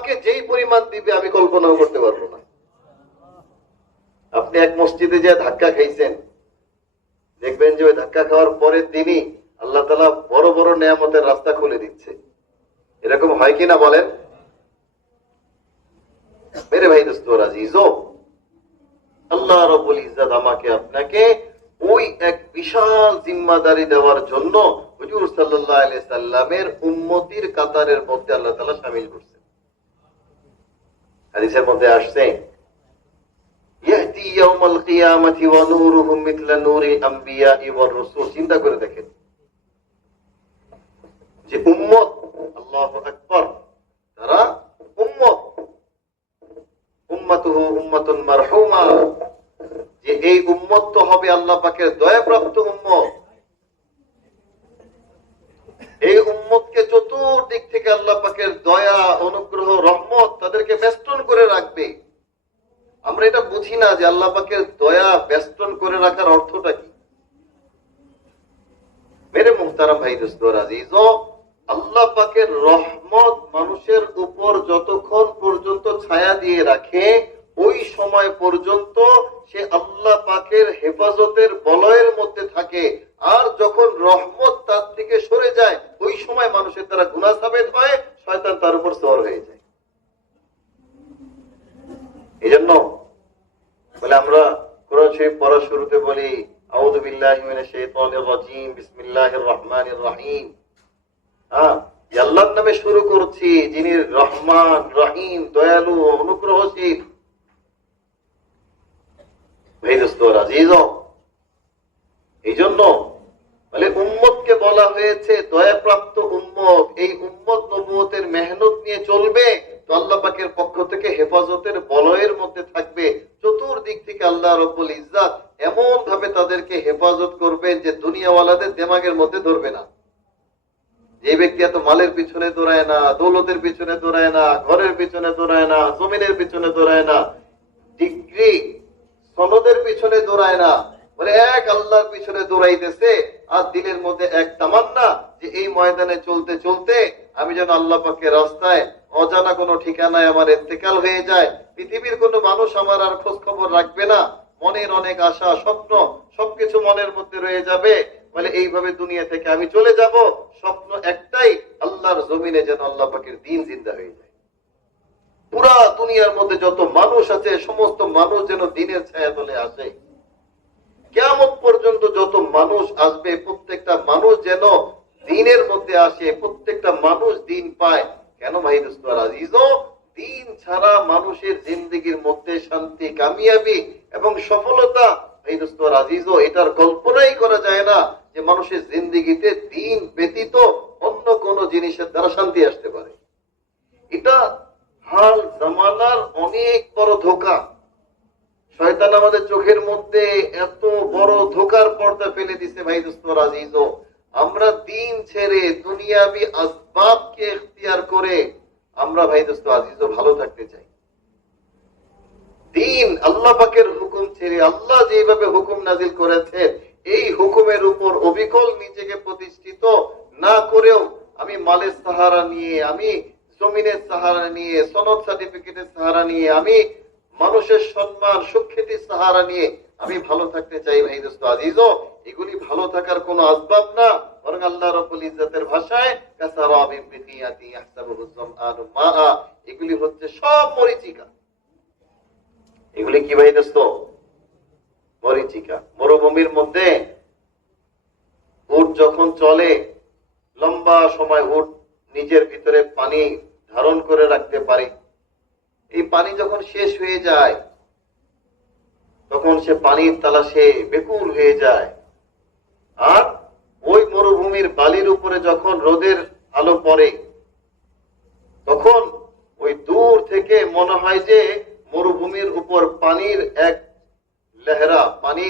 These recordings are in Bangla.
আমাকে যেই পরিমাণ দিবে আমি কল্পনাও করতে পারব না। আপনি এক মসজিদে যে ধাক্কা খাইছেন, দেখবেন যে ওই ধাক্কা খাওয়ার পরের দিনই আল্লাহ তালা বড় বড় নেয়ামতের রাস্তা খুলে দিচ্ছে। এরকম হয় কিনা বলেন? মেরে ভাই দোস্ত আল্লাহ রবুল ইজাদ আমাকে আপনাকে ওই এক বিশাল জিম্মাদারি দেওয়ার জন্য হুজুর সাল্লাহ আলাই সাল্লামের উম্মতির কাতারের মধ্যে আল্লাহ তালা সামিল করছেন। হাদিসের মধ্যে আসছে চিন্তা করে দেখেন। যে উম্মত, আল্লাহু আকবার, তারা উম্মত। উম্মাতুহু উম্মাতুন যে এই উম্মত তো হবে আল্লাহ পাকের দয়াপ্রাপ্ত উম্মত এই উম্মতকে চতুর্দিক থেকে আল্লাহ পাকের দয়া অনুগ্রহ রহমত তাদেরকে বেষ্টন করে রাখবে আমরা এটা বুঝি না যে আল্লাহ দয়া বেস্টন করে রাখার অর্থটা কি? মেরে মুহতারাম ভাই দোস্ত আজিজ আল্লাহ পাকের রহমত মানুষের উপর যতক্ষণ পর্যন্ত ছায়া দিয়ে রাখে ওই সময় পর্যন্ত সে আল্লাহ পাকের হেফাজতের বলয়ের মধ্যে থাকে আর যখন রহমত তার থেকে সরে যায় ওই সময় মানুষের দ্বারা গুণা সাবেত হয় শয়তান তার উপর সর হয়ে যায় এই জন্য বলে আমরা কোরআন শরীফ পড়ার শুরুতে বলি আউযু বিল্লাহি মিনাশ শাইতানির রাজীম বিসমিল্লাহির রহমানির রহিম হ্যাঁ যে আল্লাহর নামে শুরু করছি যিনি রহমান রহিম দয়ালু অনুগ্রহশীল ভাই দোস্ত আজিজ এই জন্য। বলে উম্মতকে বলা হয়েছে, দয়াপ্রাপ্ত উম্মত, এই উম্মত নবুয়তের মেহনত নিয়ে চলবে, তো আল্লাহ পাকের পক্ষ থেকে হেফাজতের বলয়ের মধ্যে থাকবে। চতুর্দিক থেকে আল্লাহ রব্বুল ইজ্জাত এমন ভাবে তাদেরকে হেফাজত করবেন যে দুনিয়াওয়ালাদের দেমাগের মধ্যে ধরবে না। যে ব্যক্তি এত মালের পিছনে দৌড়ায় না, দৌলতের পিছনে দৌড়ায় না, ঘরের পিছনে দৌড়ায় না, জমিনের পিছনে দৌড়ায় না, ডিগ্রি সনদের পিছনে দৌড়ায় না বলে, এক আল্লাহর পিছনে দৌড়াইতেছে আর দিলের মধ্যে এক তামান্না যে এই ময়দানে চলতে চলতে আমি যেন আল্লাহ পাকের রাস্তায় অজানা কোনো ঠিকানায় আমার এতেকাল হয়ে যায়। পৃথিবীর কোনো মানুষ আমার আর খোঁজ খবর রাখবে না। মনের অনেক আশা, স্বপ্ন, সবকিছু মনের মধ্যে রয়ে যাবে। বলে, এইভাবে দুনিয়া থেকে আমি চলে যাব। স্বপ্ন একটাই, আল্লাহর জমিনে যেন আল্লাহ পাকের দিন জিন্দা হয়ে যায়। পুরা দুনিয়ার মধ্যে যত মানুষ আছে, সমস্ত মানুষ যেন দিনের ছায়া তলে আসে। কেমন পর্যন্ত যত মানুষ আসবে, প্রত্যেকটা মানুষ যেন দিনের মধ্যে আসে, প্রত্যেকটা মানুষ দিন পায়। কেন ভাই আজিজ দিন ছাড়া মানুষের জিন্দগির মধ্যে শান্তি, কামিয়াবি এবং সফলতা ভাই দোস্ত আজিজ এটার কল্পনাই করা যায় না যে মানুষের জিন্দগিতে দিন ব্যতীত অন্য কোন জিনিসের দ্বারা শান্তি আসতে পারে। এটা হাল জামানার অনেক বড় ধোকা। শয়তান আমাদের চোখের মধ্যে এত বড় ধোকার পর্দা ফেলে দিছে ভাই দোস্ত রাজিজ আমরা দিন ছেড়ে দুনিয়াবি আসবাবকে এখতিয়ার করে আমরা ভাই দোস্ত আজিজ ভালো থাকতে চাই। দিন আল্লাহ পাকের হুকুম ছেড়ে আল্লাহ যেভাবে হুকুম নাজিল করেছেন এই হুকুমের উপর অবিকল নিজেকে প্রতিষ্ঠিত না করেও আমি মালের সাহারা নিয়ে, আমি জমিনের সাহারা নিয়ে, সনদ সার্টিফিকেটের সাহারা নিয়ে, আমি মানুষের সম্মান সুখ্যাতির সাহারা নিয়ে আমি ভালো থাকতে চাই ভাই দোস্ত আজিজ এগুলি ভালো থাকার কোনো আসবাব না, বরং আল্লাহ রব্বুল ইজ্জতের ভাষায় এগুলি হচ্ছে সব মরিচিকা। এগুলি কি ভাই দোস্ত? মরিচিকা। মরুভূমির মধ্যে উট যখন চলে, লম্বা সময় উট নিজের ভিতরে পানি ধারণ করে রাখতে পারে এই পানি যখন শেষ হয়ে যায়, তখন সে পানির তালাশে বেকুল হয়ে যায়। আর ওই মরুভূমির বালির উপরে যখন রোদের আলো পড়ে, তখন ওই দূর থেকে মনে হয় যে মরুভূমির উপর পানির এক লেহরা, পানি,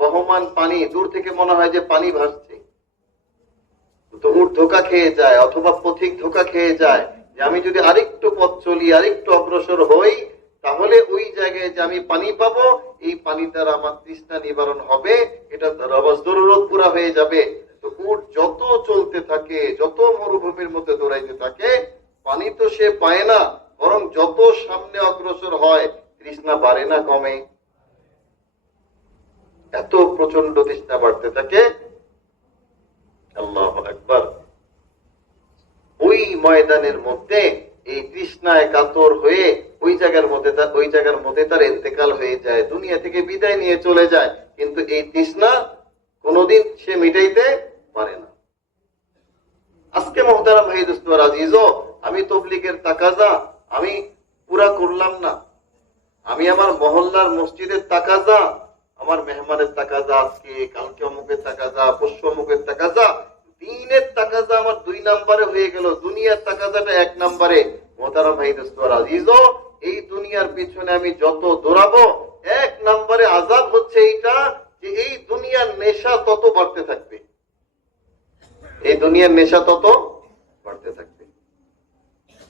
বহমান পানি, দূর থেকে মনে হয় যে পানি ভাসছে। তো উট ধোকা খেয়ে যায় অথবা পথিক ধোকা খেয়ে যায়। যে আমি যদি আরেকটু পথ চলি, আরেকটু অগ্রসর হই, তাহলে ওই জায়গায় যে আমি পানি পাবো, এই পানি দ্বারা আমার তৃষ্ণা নিবারণ হবে, এটা রবাস জরুরত পুরা হয়ে যাবে। তো উট যত চলতে থাকে, যত মরুভূমির মধ্যে দৌড়াইতে থাকে, পানি তো সে পায় না, বরং যত সামনে অগ্রসর হয়, তৃষ্ণা বাড়ে না কমে। এত প্রচণ্ড তৃষ্ণা বাড়তে থাকে। আল্লাহ একবার ময়দানের মধ্যে এই তৃষ্ণায় কাতর হয়ে ওই জায়গার মধ্যে ওই জায়গার মধ্যে তার ইন্তেকাল হয়ে যায়, দুনিয়া থেকে বিদায় নিয়ে চলে যায়। কিন্তু এই তৃষ্ণা কোনোদিন সে মিটাইতে পারে না। আজকে মহতারাম ভাই আজিজও, আমি তবলিগের তাকাজা আমি পুরা করলাম না। আমি আমার মহল্লার মসজিদের তাকাজা, আমার মেহমানের তাকাজা আজকে, কালকে অমুকের তাকাজা, পরশু অমুকের তাকাজা, দিনের তাকাজা নাম্বারে হয়ে গেল দুনিয়ার তাকাজাটা এক নাম্বারে। মোতারা ভাই আজিজও এই দুনিয়ার পিছনে আমি যত দৌড়াবো, এক নাম্বারে আজাব হচ্ছে এইটা যে এই দুনিয়ার নেশা তত বাড়তে থাকবে। এই দুনিয়ার নেশা তত বাড়তে থাকবে।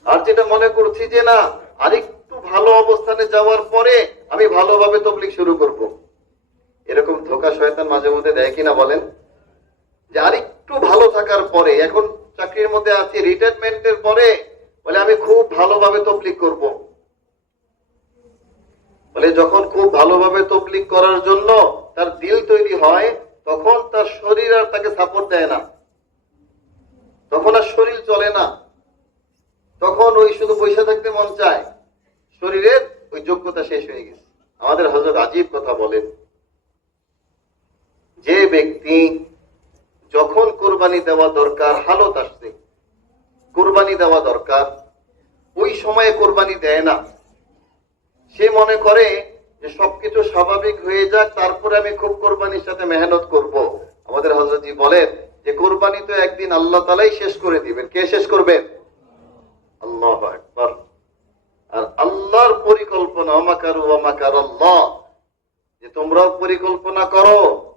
আর যেটা মনে করছি যে না, আরেকটু ভালো অবস্থানে যাওয়ার পরে আমি ভালোভাবে তবলিক শুরু করব। এরকম ধোকা শয়তান মাঝে মধ্যে দেয় কিনা বলেন? যে আরেকটু ভালো থাকার পরে, এখন চাকরির মধ্যে আছি রিটায়ারমেন্টের পরে, বলে আমি খুব ভালোভাবে তবলিক করব। বলে যখন খুব ভালোভাবে তবলিক করার জন্য তার দিল তৈরি হয়, তখন তার শরীর আর তাকে সাপোর্ট দেয় না। তখন আর শরীর চলে না। তখন ওই শুধু পয়সা থাকতে মন চায়। শরীরের ওই যোগ্যতা শেষ হয়ে গেছে। আমাদের হজরত আজীব কথা বলেন, যে ব্যক্তি যখন কোরবানি দেওয়া দরকার, হালত আসছে। কোরবানি দেওয়া দরকার। ওই সময়ে কোরবানি দেয় না। সে মনে করে যে সবকিছু স্বাভাবিক হয়ে যাক, তারপরে আমি খুব কোরবানির সাথে মেহনত করব। আমাদের হজরতজি বলেন যে, কোরবানি তো একদিন আল্লাহ তালাই শেষ করে দিবেন। কে শেষ করবেন? আল্লাহ একবার আর আল্লাহর পরিকল্পনা অমাকার অমাকার আল্লাহ যে তোমরাও পরিকল্পনা করো।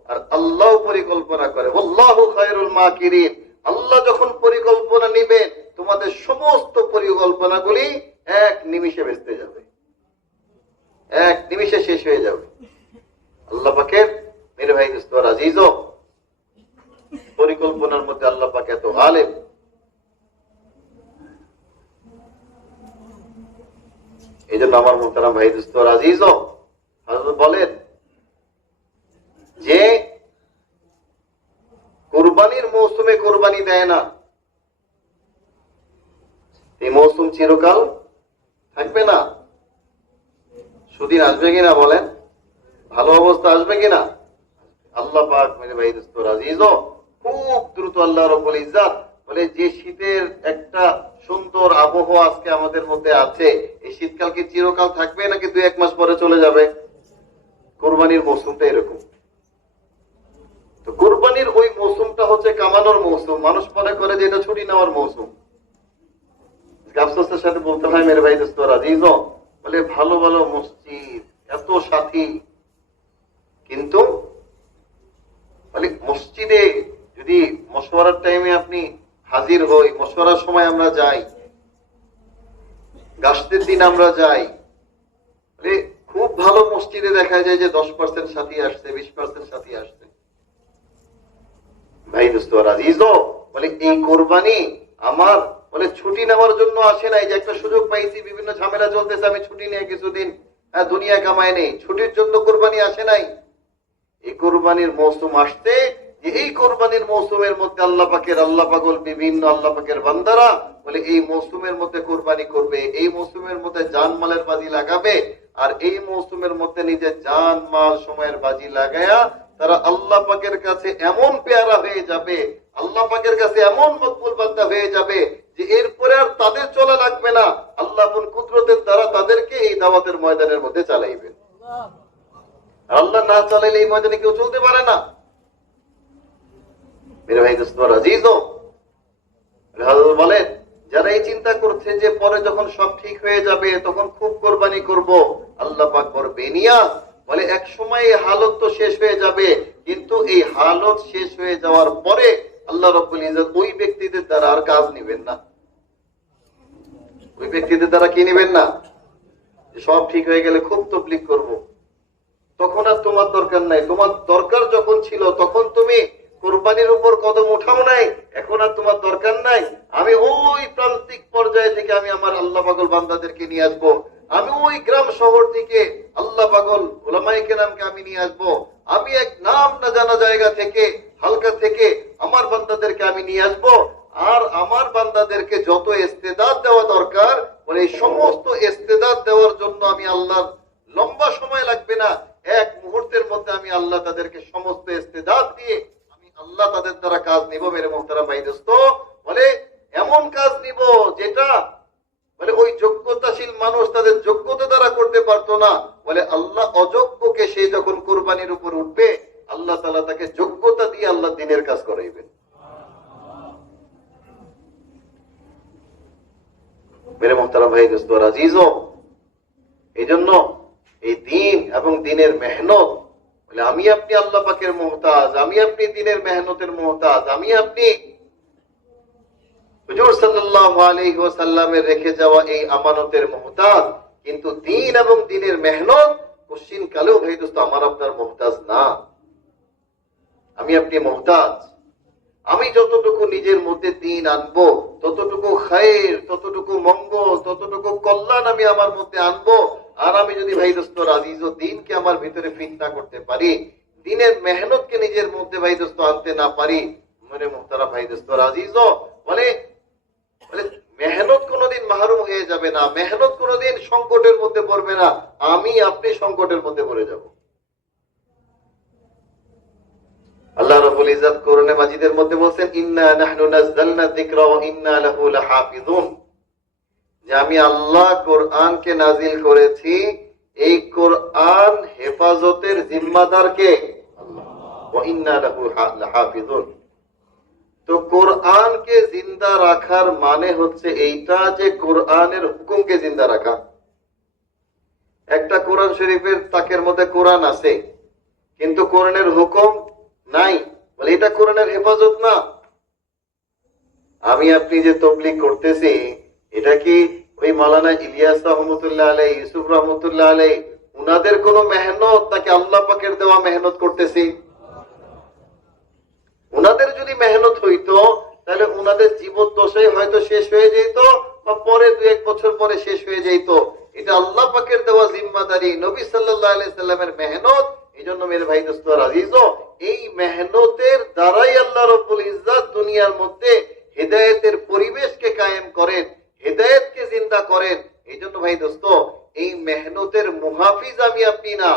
পরিকল্পনা করে। আল্লাহ যখন পরিকল্পনা নিবেন তোমাদের সমস্ত পরিকল্পনাগুলি এক নিমিষে বেসতে যাবে। এক নিমিষে শেষ হয়ে যাবে। আল্লাহ পাকের মেরে ভাই আজিজ পরিকল্পনার মধ্যে আল্লাহ পাক এত আলেম। এই জন্য আমার মোহতারাম ভাই দোস্তর আজিজ বলেন যে কোরবানির মৌসুমে কোরবানি দেয় না। এই মৌসুম চিরকাল থাকবে না। সুদিন আসবে কিনা বলেন? ভালো অবস্থা আসবে কিনা? আল্লাহ পাক মেরে ভাই আজিজ খুব দ্রুত আল্লাহ রব্বুল ইজ্জাত বলে যে শীতের একটা সুন্দর আবহাওয়া আজকে আমাদের মধ্যে আছে, এই শীতকাল কি চিরকাল থাকবে নাকি দুই এক মাস পরে চলে যাবে? কোরবানির মৌসুমটা এরকম। কোরবানির ওই মৌসুমটা হচ্ছে কামানোর মৌসুম। মানুষ মনে করে যে এটা ছুটি নেওয়ার মৌসুম। আফসোসের সাথে বলতে হয়, মেরে ভাই দোস্ত আজিজ বলে, ভালো ভালো মসজিদ, এত সাথী। কিন্তু মসজিদে যদি মশওয়ারার টাইমে আপনি হাজির হই, মশওয়ারার সময় আমরা যাই গাছদের দিন আমরা যাই খুব ভালো মসজিদে দেখা যায় যে দশ পার্সেন্ট সাথী আসছে, বিশ পার্সেন্ট সাথী আসছে। বলে এই কোরবানি আমার। বলে ছুটি নেওয়ার জন্য আসে নাই যে একটা সুযোগ পাইছি। বিভিন্ন ঝামেলা চলতেছে আমি ছুটি নিয়ে কিছুদিন হ্যাঁ, দুনিয়া কামায় নেই। ছুটির জন্য কোরবানি আসে নাই। এই কোরবানির মৌসুম আসতে এই কোরবানির মৌসুমের মধ্যে আল্লাহ পাকের আল্লাহ পাগল বিভিন্ন আল্লাহ পাকের বান্দারা বলে এই মৌসুমের মধ্যে কোরবানি করবে এই মৌসুমের মধ্যে জান মালের বাজি লাগাবে আর এই মৌসুমের মধ্যে নিজের জান মাল সময়ের বাজি লাগায়া তারা আল্লাহ পাকের কাছে এমন পেয়ারা হয়ে যাবে, আল্লাহ পাকের কাছে এমন মকবুল বান্দা হয়ে যাবে যে এরপরে আর তাদের চলা লাগবে না। আল্লাহ কুদরতের দ্বারা তাদেরকে এই দাওয়াতের ময়দানের মধ্যে চালাইবেন। আল্লাহ না চালাইলে এই ময়দানে কেউ চলতে পারে না। বলেন, যারা এই চিন্তা করছে যে পরে যখন সব ঠিক হয়ে যাবে, তখন খুব কোরবানি করব, আল্লাহ পাক করবে নিয়া বলে এক সময় হালত তো শেষ হয়ে যাবে, কিন্তু এই হালত শেষ হয়ে যাওয়ার পরে আল্লাহ রব্বুল ইজ্জত ওই ব্যক্তিদের দ্বারা আর কাজ নিবেন না। ওই ব্যক্তিদের দ্বারা কি নিবেন না? সব ঠিক হয়ে গেলে খুব তবলিক করব। তখন আর তোমার দরকার নাই। তোমার দরকার যখন ছিল, তখন তুমি কোরবানির উপর কদম উঠাও নাই। এখন আর তোমার দরকার নাই। আমি ওই প্রান্তিক পর্যায়ে থেকে আমি আমার আল্লাহ পাগল বান্দাদেরকে নিয়ে আসব। আমি ওই গ্রাম শহর থেকে আল্লাহ পাগল ওলামাই কেরামকে আমি নিয়ে আসব। আমি এক নাম না জানা জায়গা থেকে, হালকা থেকে আমার বান্দাদেরকে আমি নিয়ে আসব। আর আমার বান্দাদেরকে যত ইস্তেদাদ দেওয়া দরকার মানে এই সমস্ত ইস্তেদাদ দেওয়ার জন্য আমি আল্লাহ লম্বা সময় লাগবে না। এক মুহূর্তের মধ্যে আমি আল্লাহ তাদেরকে সমস্ত ইস্তেদাদ দিয়ে আমি আল্লাহ তাদের দ্বারা কাজ নিব, মেরে মোহতারা ভাইদোস্ত বলে, এমন কাজ নিব যেটা বলে ওই যোগ্যতাশীল মানুষ তাদের যোগ্যতা দ্বারা করতে পারতো না বলে আল্লাহ অযোগ্যকে সে যখন কোরবানির উপর উঠবে, আল্লাহ তালা তাকে যোগ্যতা দিয়ে আল্লাহ দিনের কাজ করাইবেন। মেরে মোহতারা ভাই, দোস্ত রাজিজ এই জন্য এই দিন এবং দিনের মেহনত, বলে আমি আপনি আল্লাহ পাকের মোহতাজ, আমি আপনি দিনের মেহনতের মোহতাজ, আমি আপনি হুজুর সাল্লাল্লাহু আলাইহি ওয়াসাল্লামের রেখে যাওয়া এই আমানতের মোহতাজ। কিন্তু দিন এবং দিনের মেহনত কোশ্চিন কালেও ভাই দোস্ত আমার আপনার মোহতাজ না। আমি আপনি মোহতাজ। আমি যতটুকু নিজের মধ্যে দিন আনব, ততটুকু খায়ের, ততটুকু মঙ্গল, ততটুকু কল্যাণ আমি আমার মধ্যে আনব, আর আমি যদি ভাই দোস্ত রাজিজ দিনকে আমার ভিতরে ফিট না করতে পারি, দিনের মেহনতকে নিজের মধ্যে ভাই দোস্ত আনতে না পারি, মনে মোহতারা ভাই দোস্ত রাজিজ বলে মেহনত কোনোদিন মাহরুম হয়ে যাবে না, মেহনত কোনোদিন সংকটের মধ্যে পড়বে না, আমি আপনি সংকটের মধ্যে পড়ে যাব। আল্লাহ রাব্বুল ইজ্জত কোরআনে মাজিদের মধ্যে বলছেন, ইন্না নাহনু নাযালনা যিকরা ওয়া ইন্না লাহু লাহাফিজুন। যে আমি আল্লাহ কোরআনকে নাজিল করেছি, এই কোরআন হেফাজতের জিম্মাদার কে ওয়া ইন্না লাহু লাহাফিজুন। তো কোরআনকে জিন্দা রাখার মানে হচ্ছে এইটা যে কোরআনের হুকুমকে জিন্দা রাখা। একটা কোরআন শরীফের তাকের মধ্যে কোরআন আছে, কিন্তু কোরআনের হুকুম নাই। বলে এটা কোরআনের হেফাজত না। আমি আপনি যে তবলিগ করতেছি, এটা কি ওই মালানা ইলিয়াস রহমতুল্লাহ আলাই ইউসুফ রহমতুল্লাহ আলাই উনাদের কোনো মেহনত তাকে আল্লাহ পাকের দেওয়া মেহনত করতেছি? উনাদের যদি মেহনত হইতো, তাহলে উনাদের জীবদ্দশাই হয়তো শেষ হয়ে যেত বা পরে দু এক বছর পরে শেষ হয়ে যেত। এটা আল্লাহ পাকের দেওয়া জিম্মাদারি। নবী সাল্লাহ সাল্লামের মেহনত। এই জন্য মেরে ভাই দোস্ত আজিজ এই মেহনতের দ্বারাই আল্লাহ রব্বুল ইজ্জাত দুনিয়ার মধ্যে হেদায়েতের পরিবেশকে কায়েম করেন, হেদায়েতকে জিন্দা করেন। এই জন্য ভাই দোস্ত, এই মেহনতের মুহাফিজ আমি আপনি না,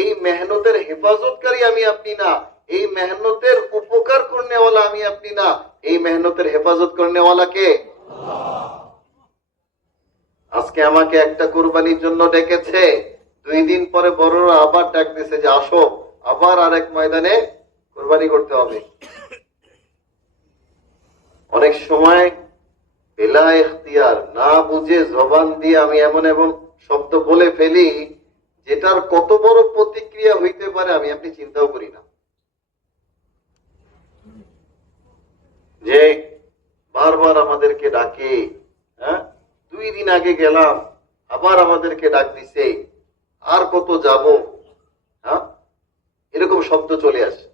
এই মেহনতের হেফাজতকারী আমি আপনি না। এই মেহনতের উপকার করনেওয়ালা আমি আপনি না। এই মেহনতের হেফাজত করনেওয়ালা কে? আজকে আমাকে একটা কোরবানির জন্য ডেকেছে। দুই দিন পরে বড়রা আবার ডাক দিছে যে, আসো, আবার আরেক ময়দানে কোরবানি করতে হবে। অনেক সময় বেলা এখতিয়ার না বুঝে জবান দিয়ে আমি এমন এমন শব্দ বলে ফেলি, যেটার কত বড় প্রতিক্রিয়া হইতে পারে আমি আপনি চিন্তাও করি না। যে বারবার আমাদেরকে ডাকে হ্যাঁ? দুই দিন আগে গেলাম, আবার আমাদেরকে ডাক দিছে, আর কত যাব হ্যাঁ? এরকম শব্দ চলে আসে।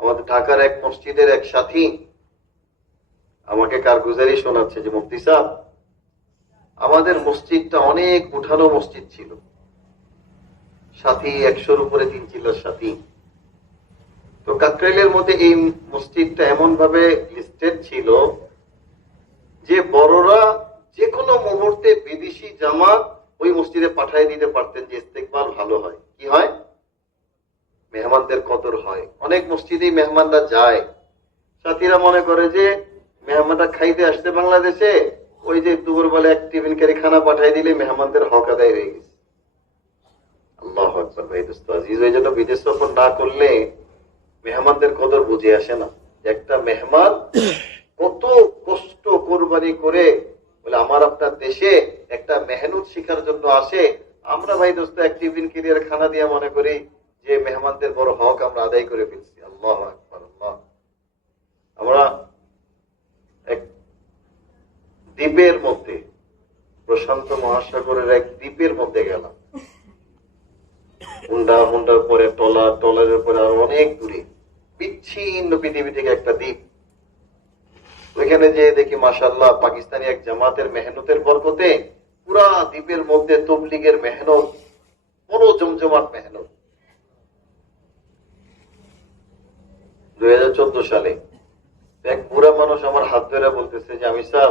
আমাদের ঢাকার এক মসজিদের এক সাথী আমাকে কারগুজারি শোনাচ্ছে যে, মুফতি সাহ আমাদের মসজিদটা অনেক উঠানো মসজিদ ছিল। সাথী একশোর উপরে তিন চিল্লার সাথী। তো কাকরাইলের মধ্যে এই মসজিদটা এমন ভাবে লিস্টেড ছিল যে বড়রা যে কোনো মুহূর্তে বিদেশি জামাত ওই মসজিদে পাঠিয়ে দিতে পারতেন যে ইস্তেকবাল ভালো হয়। কি হয়? মেহমানদের কদর হয়। অনেক মসজিদেই মেহমানরা যায়। সাথীরা মনে করে যে মেহমানরা খাইতে আসতে বাংলাদেশে, ওই যে দুপুর বেলা এক টিফিন ক্যারি খানা পাঠিয়ে দিলে মেহমানদের হক আদায় হয়ে গেছে। আল্লাহ আকবর ভাই দোস্ত, আজিজ ওই জন্য বিদেশ সফর না করলে মেহমানদের কদর বুঝে আসে না। একটা মেহমান কত কষ্ট কোরবানি করে বলে, আমার আপনার দেশে একটা মেহনত শিখার জন্য আসে। আমরা ভাই দোস্ত এক টিফিন ক্যারিয়ার খানা দিয়ে মনে করি যে মেহমানদের বড় হক আমরা আদায় করে ফেলছি। আল্লাহ আকবর, আল্লাহ। আমরা এক দ্বীপের মধ্যে, প্রশান্ত মহাসাগরের এক দ্বীপের মধ্যে গেলাম। হুন্ডা, হুন্ডার পরে টলা, টলারের পরে আরও অনেক দূরে। বিচ্ছিন্ন পৃথিবী থেকে একটা দ্বীপ। ওইখানে যে দেখি মাসাল্লাহ পাকিস্তানি এক জামাতের মেহনতের বরকতে পুরা দ্বীপের মধ্যে তবলিগের মেহনত, বড় জমজমাট মেহনত। দুই হাজার চোদ্দ সালে এক বুড়া মানুষ আমার হাত ধরে বলতেছে যে, আমি স্যার